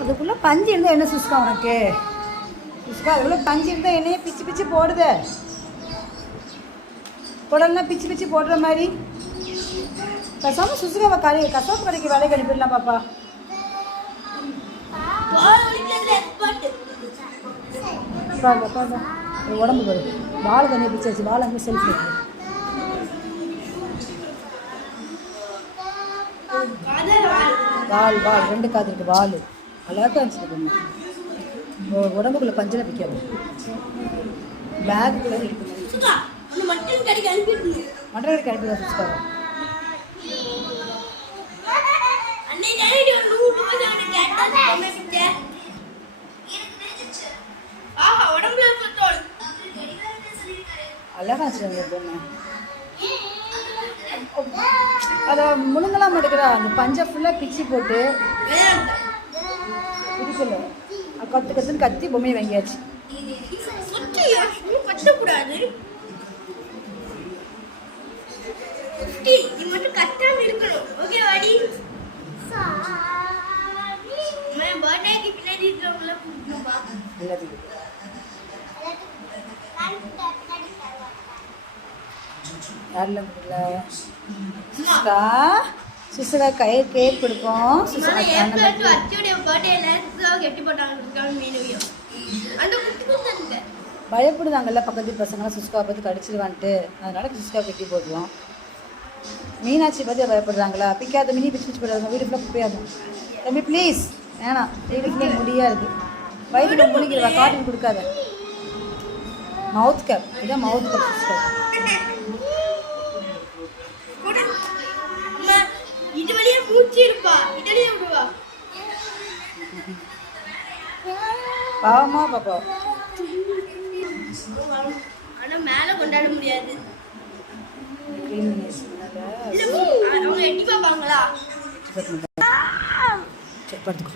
அதுக்குள்ளே பஞ்சு இருந்தால் என்ன சுஸ்கா உனக்கு? சுஸ்கா அதுக்குள்ளே பஞ்சு இருந்தால் என்னையே பிச்சு பிச்சு போடுது. குடல்லாம் பிச்சு பிச்சு போடுற மாதிரி. பேசாமல் சுசுகாவை கடை கசாப்பு கடைக்கு வேலைக்கு அனுப்பிடலாம் பாப்பா. பாருங்க இது உடம்பு வரும் பால் தண்ணி பிச்சாச்சு பால் அங்கே செல்ஃபி வால் வால் ரெண்டு காது இருக்கு வால் அழகாக இருந்துச்சு பொண்ணு உடம்புக்குள்ள பஞ்சனை பிக்காது பேக்குள்ள மட்டன் கடைக்கு அழகா இருந்துச்சு அந்த பொண்ணு அதை முழுங்கலாம் மாட்டேங்கிறா. அந்த பஞ்சை ஃபுல்லாக பிச்சு போட்டு பிடிக்கல கத்து கத்துன்னு கத்தி பொம்மையை வாங்கியாச்சு. கட்டக்கூடாது இது மட்டும் கட்டாம இருக்கணும். ஓகே வாடி. பர்த்டேக்கு பின்னாடி இருக்கிறவங்கள சுசுகா கேக் கொடுப்போம். சுசுகா கெட்டி போட்டாங்க? மீனவியும் அந்த குட்டி பயப்படுதாங்கல்ல பக்கத்து பசங்களாம் சுஸ்காவை பார்த்து கடிச்சிடுவான்ட்டு அதனால சுஸ்கா கட்டி போடுவோம் மீனாட்சி பார்த்து பயப்படுறாங்களா? பிக்காத மினி பிச்சு பிச்சு போடுறாங்க. வீடு ஃபுல்லாக குப்பையாகும் தம்பி ப்ளீஸ் வேணாம். வீடு ஃபுல்லாக முடியா இருக்கு. வயிறு முடிக்கிறவா காட்டன் கொடுக்காத. மவுத் கேப் இதான் மவுத் கேப் சுஸ்கா இது வழியா மூச்சு இருப்பா இதடியே விடுவா பாவமா பாப்பா. ஆனா மேல கொண்டாட முடியாது. அவங்க எட்டி பார்ப்பாங்களா? பண்ணி சரி படுத்துக்கோ